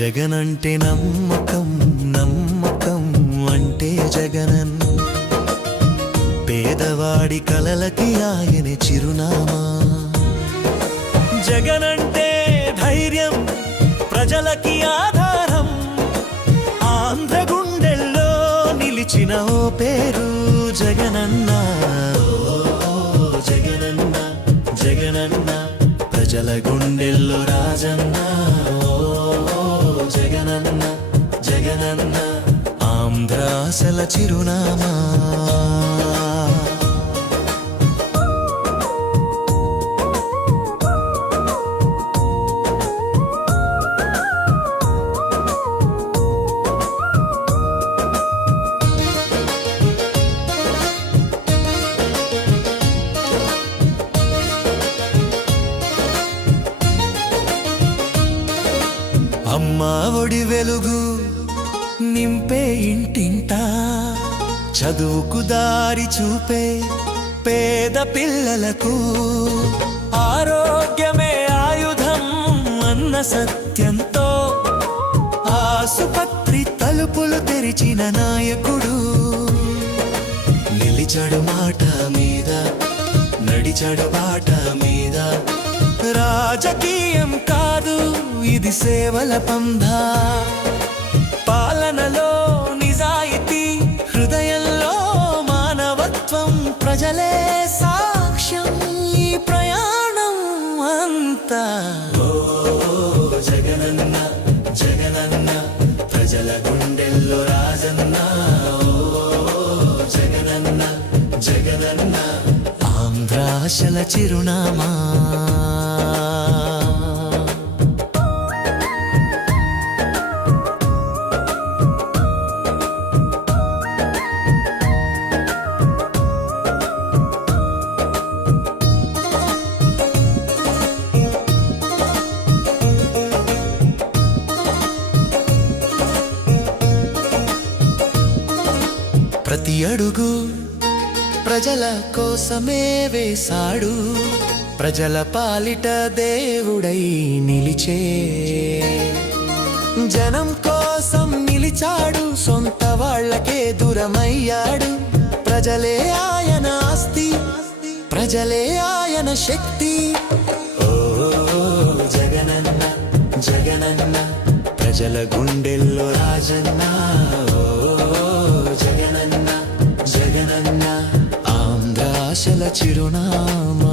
జగనంటే నమ్మకం నమ్మకం అంటే జగనన్ పేదవాడి కలలకి ఆయనే చిరునామా. జగనంటే ధైర్యం ప్రజలకి ఆధారం ఆంధ్ర గుండెల్లో నిలిచిన ఓ పేరు జగనన్న. జగనన్న జగనన్న ప్రజల గుండెల్లో రాజన్న. జగనన్న జగనన్న ఆంధ్ర ఆశల చిరునామా. అమ్మా ఒడి వెలుగు నింపే ఇంటింటా చదువుకు దారి చూపే పేద పిల్లలకు ఆరోగ్యమే ఆయుధం అన్న సత్యంతో ఆసుపత్రి తలుపులు తెరిచిన నాయకుడు. నిలిచాడు మాట మీద నడిచాడు బాట మీద. రాజకీయం కాదు ఇది సేవల పందా. పాలనలో నిజాయితీ హృదయంలో మానవత్వం ప్రజలే సాక్ష్యం ఈ ప్రయాణం అంతా. ఓ జగనన్న జగనన్న ప్రజల గుండెల్లో రాజన్న. ఓ జగనన్న జగనన్న ఆంధ్ర ఆశల చిరునామా. ప్రతి అడుగు ప్రజల కోసమే వేశాడు. ప్రజల పాలిట దేవుడై నిలిచే జనం కోసం నిలిచాడు. సొంత వాళ్ళకే దూరమయ్యాడు. ప్రజలే ఆయన ఆస్తి ప్రజలే ఆయన శక్తి. ఓ జగనన్న జగనన్న ప్రజల గుండెల్లో రాజన్న. ఓ జగనన్న జగనన్న ఆంధ్ర ఆశల చిరునామా.